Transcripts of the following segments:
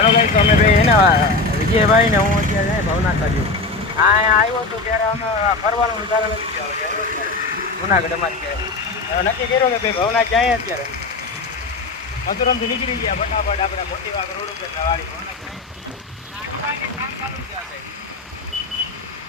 હાલો ભાઈ તમે ભાઈ એને વિજયભાઈ ને હું અત્યારે ભવનાથ બાજુ અહીંયા આવ્યો તો ત્યારે અમે ફરવાનું આવ્યો. જુનાગઢ અમારે નક્કી કર્યું કે ભાઈ ભવનાથ જાય અત્યારે. મધુરમથી નીકળી ગયા, ફટાફટ આપણે મોટી વાગ રોડ ઉપર વાળી ભવનાથ જઈએ. પડી કામ ચાલુ જ છે આ સાઈડ.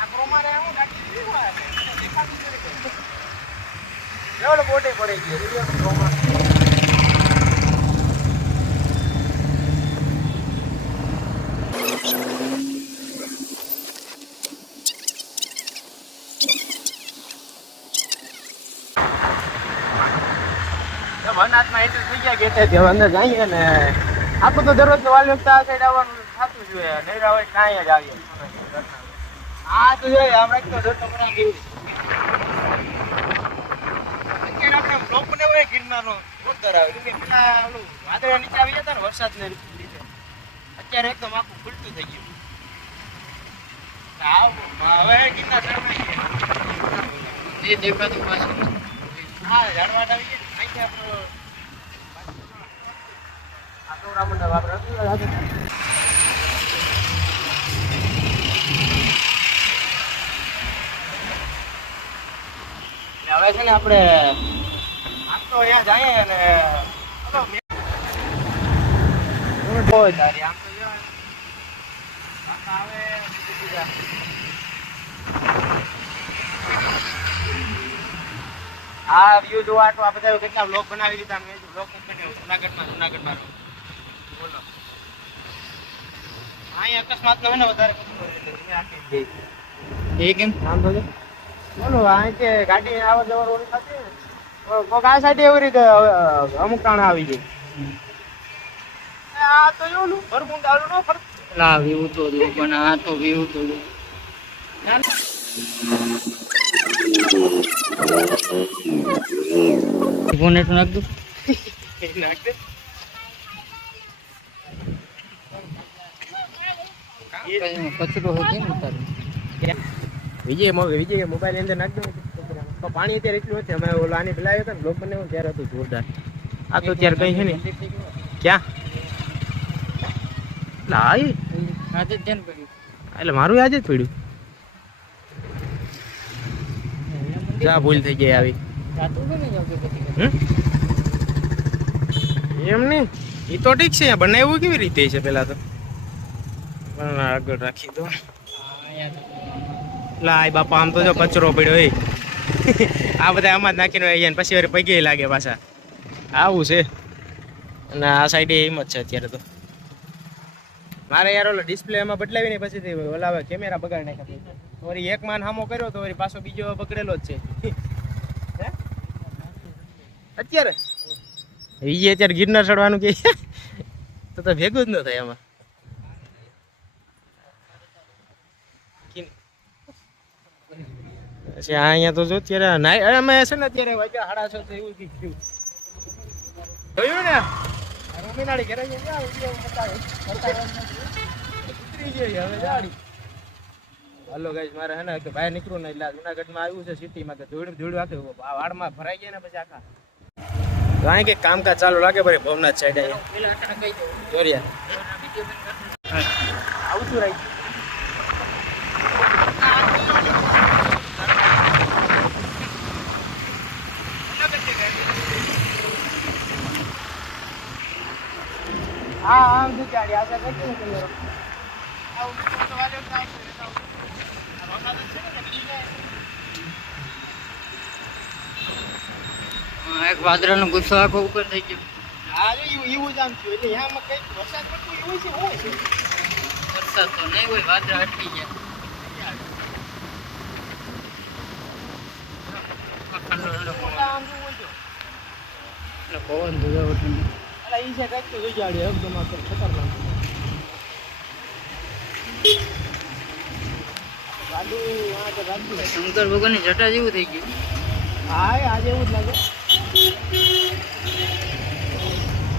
આ ક્રોમાને હું નાખી દીધું આ સાઈડ. દેખાતું જ નથી. એવડો બોટે પડી ગયો વીડિયો ક્રોમા વનાથમાં એન્ટ્રી થઈ કે તે તો દરરોજ વાલ આ સાઈડ આવવાનું થતું જોઈએ નૈરા હોય કાંઈ જ આવીએ. આ તો બના ગયું અત્યારે બનાવ્યો ગિરનારનો. જોરદાર આવે વાદળા નીચે આવી જતા ને વરસાદને લીધે. અત્યારે એકદમ આખું ખુલતું થઈ ગયું. હવે ગિરનાર ચડવાઈ એ દેખાતું હા, જાણવા આવી હવે છે ને આપણે આમ તો અહીંયા જઈએ અને ચલો, મે- હું બહુ તારી આમ તો આવે બીજું બીજા. આ વ્યૂ જોવા તો આ બધા કેટલા બ્લોક બનાવી દીધા મેં બ્લોગ બનાવ્યો જુનાગઢમાં જુનાગઢમાં રહું. બોલો અહીંયા અકસ્માત નો ને વધારે. એ કેમ તો જો. બોલો અહીંથી ગાડી આવવા જવા રોડ ને કો- કોક આ સાઈડ એવી રીતે અમુક ટાણા આવી જાય આ તો એવું નું ભરભૂંડ આલુ નો ફરક લા વ્યૂ તો જો પણ આ તો વ્યૂ તો જો નાખ દઉં નાખ દે. કચરો હોય વિજય વિજય મોબાઈલ અંદર નાખ દો. તો પાણી અત્યારે એટલું નથી. અમે ઓલા આની પેલા આવ્યો ને બ્લોગ બનાવ્યો ત્યારે હતું જોરદાર. આ તો અત્યારે કઈ છે ને. ક્યાં? એટલે એટલે મારું આજે જ પડ્યું. જા ભૂલ થઈ ગઈ આવી? એમ નહીં? એ તો ઠીક છે બનાવ્યું કેવી રીતે છે પેલા તો? પણ આગળ રાખી દો. લાય બાપા આમ તો જો કચરો પડ્યો એ. આ બધા આમાં જ નાખીને આવી જાય પછી વારે પગે લાગે પાછા. આવું છે. અને આ સાઈડે એમ જ છે અત્યારે તો. મારે યાર ઓલો ડિસ્પ્લે એમાં બદલાવી ને પછી ઓલા કેમેરા બગાડી નાખ્યા વળી એક માન હામો કર્યો તો વળી પાછો બીજો બગડેલો જ છે. અત્યારે? એ અત્યારે ગિરનાર ચડવાનું કે તો તો ભેગું જ ન થાય એમાં પછી અહીંયા તો જો અત્યારે અમે છે ને અત્યારે વાગ્યા સાડા છ એવું જોયું ને? રમીનાળી ઘરે જઈને આ વીડિયો બતાવે. બતાવે. ઉતરી જઈએ હવે જાડી. હલો ગાઈસ મારે હે ને કે બહાર નીકળું ને એટલે જુનાગઢમાં આવ્યું છે સિટીમાં કે ધૂળ ધૂળ આખું આ વાડમાં ભરાઈ ગયા ને પછી આખા. તો અહીં કે કામકાજ ચાલુ લાગે ભાઈ ભવનાથ સાઈડ બંધ કર આવતું રહી હા આમ શું ચાલી આશા કરતી ને તમારો આવું તો તો વાલ્યો થાય છે ને તો આ ભવનાથ આમ ને બીજું હા, એક વાદળાનો ગુસ્સો આખો ઉપર થઈ ગયો. હા એવું એવું જ આમ થયું એટલે યામાં કંઈક વરસાદ પડતો એવું છે હોય છે? વરસાદ તો નહીં હોય વાદરા અટકી ગયા. પવન. છે એટલે એ છે તો વિજાડી એકદમ આ ખતરનાક શંકર ભગવાનની જટા જેવું થઈ ગયું. હા આજે એવું જ લાગે.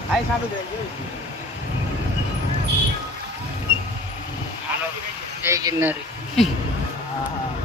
હા સારું જોયું હાલો જય ગિરનારી. હા હા.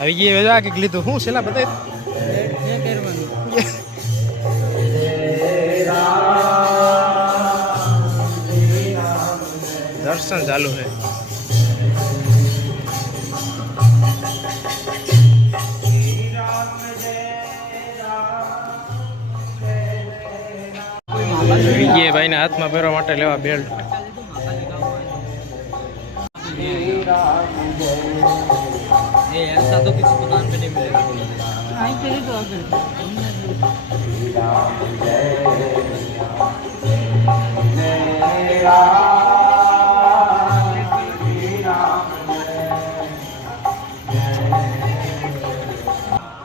આવી ગઈ વેજવા કંઈક લીધું શું છેલ્લા બતાવી દર્શન ચાલુ છે વિજય ભાઈને હાથમાં પહેરવા માટે લેવા બેલ્ટ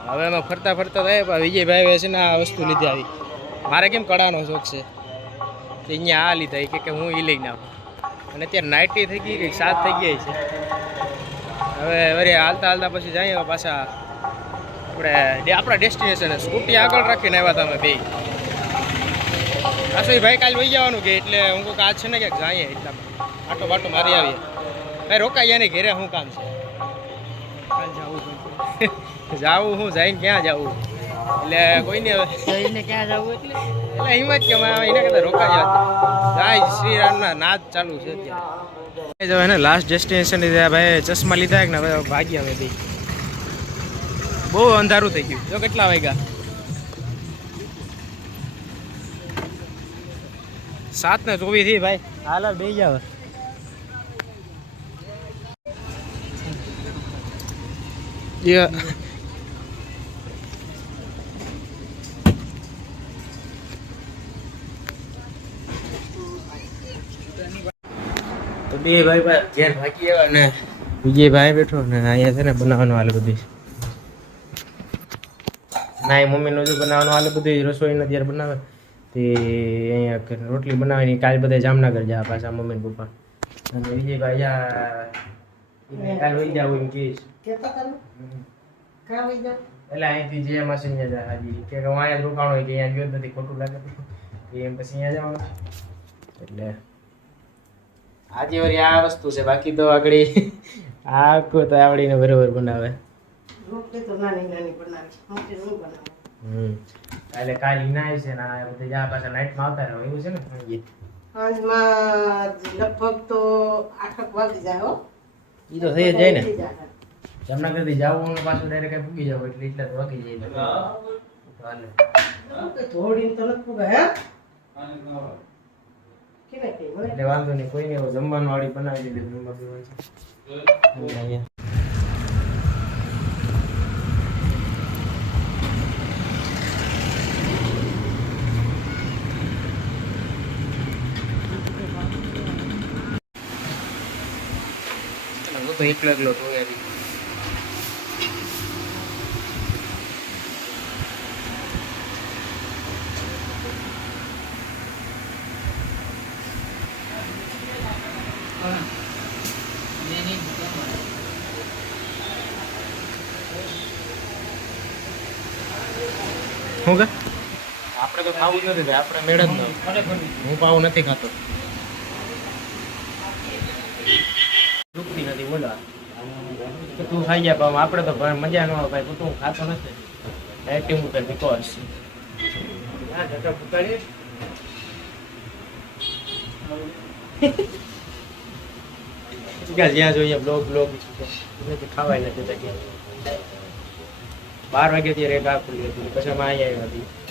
હવે અમે ફરતા ફરતા થાય, પણ વિજયભાઈ છે ને આ વસ્તુ લીધી આવી. મારે કેમ કડાનો શોખ છે? તો અહીંયા આ લીધા કે હું એ લઈને આવું. અને અત્યારે નાઇટી થઈ ગઈ કંઈક સાત થઈ ગઈ છે. હવે વરી હાલતા હાલતા પછી જઈએ પાછા આપણે આપણા ડેસ્ટિનેશન સ્કૂટી આગળ રાખીને આવ્યા તમે બે. આસો ભાઈ કાલે વહી જવાનું કે એટલે હું કહું આજ છે ને ક્યાંક જઈએ એટલા આટો બાટો મારી આવીએ. ભાઈ રોકાઈએ ને ઘેરે શું કામ છે? કાલ જવું જવું હું, જઈને ક્યાં જાવું? એટલે કોઈને ને ક્યાં જવું એટલે? એટલે હિંમત કે મારે એના કરતા રોકાઈ જાય શ્રી રામના નાદ ચાલુ છે અત્યારે. જો એને લાસ્ટ ડેસ્ટિનેશન લીધા ભાઈ ચશ્મા લીધા કે ને ભાગ્યા બી. બહુ અંધારું થઈ ગયું. જો કેટલા વાગ્યા? સાત ને ચોવીસથી ભાઈ. હાલ બે જાવ Yeah. બે ભાઈ ભાઈ ઘેર ભાગી આવ્યા ને બીજે ભાઈ બેઠો ને અહીંયા છે ને બનાવવાનું હાલ બધી. ના એ મમ્મીનું જો બનાવવાનું હાલ બધી રસોઈ ને ત્યારે બનાવે તે અહીંયા રોટલી બનાવીને કાલે બધા જામનગર જા પાછા મમ્મી ને પપ્પા અને વિજયભાઈ જા કાલે વહી જાવ એમ કહીશ. એટલે અહીંથી જે એમાં છે અહીંયા જા હાજી. કે હું અહીંયા રોકાણો હોય કે અહીંયા જોયું નથી ખોટું લાગે. એમ પછી અહીંયા જવાનું. એટલે આજે વળી આ વસ્તુ છે બાકી તો આગળ આખું તો આવડીને બરોબર બનાવે હમ. એટલે કાલે નાય છે ને આ બધે જા પાછા નાઇટમાં આવતા રહો એવું છે ને? સાંજમાં લગભગ તો આઠક વાગી જાય હો. ઈ તો થઈ જાય ને. જામનગરથી જાવું ને પાછું ડાયરેક્ટ પૂગી જાવ એટલે એટલા તો વાગી જાય તો હાલે. થોડી તો નથી હે. એટલે વાંધો નહીં કોઈ નહીં જમવાનું વાળી બનાવી દીધી નંબર છે તો એકલો એકલો ધોઈ શું કે? આપણે તો ખાવું જ નથી આપણે મેળ જ ન હું પાવું નથી ખાતો. દુખતી નથી બોલો. તું ખાઈ જાય ભાવ આપણે તો ભાઈ મજા ન આવે ભાઈ તું તું ખાતો નથી. એક્ટિંગ ઉપર બીકોઝ હા જતો જ્યાં જોઈએ બ્લોગ બ્લોગ ખાવાય નથી ક્યાંય. બાર વાગ્યા થી રેખા ખુલી હતી પછી અમે અહીંયા આવ્યા હતી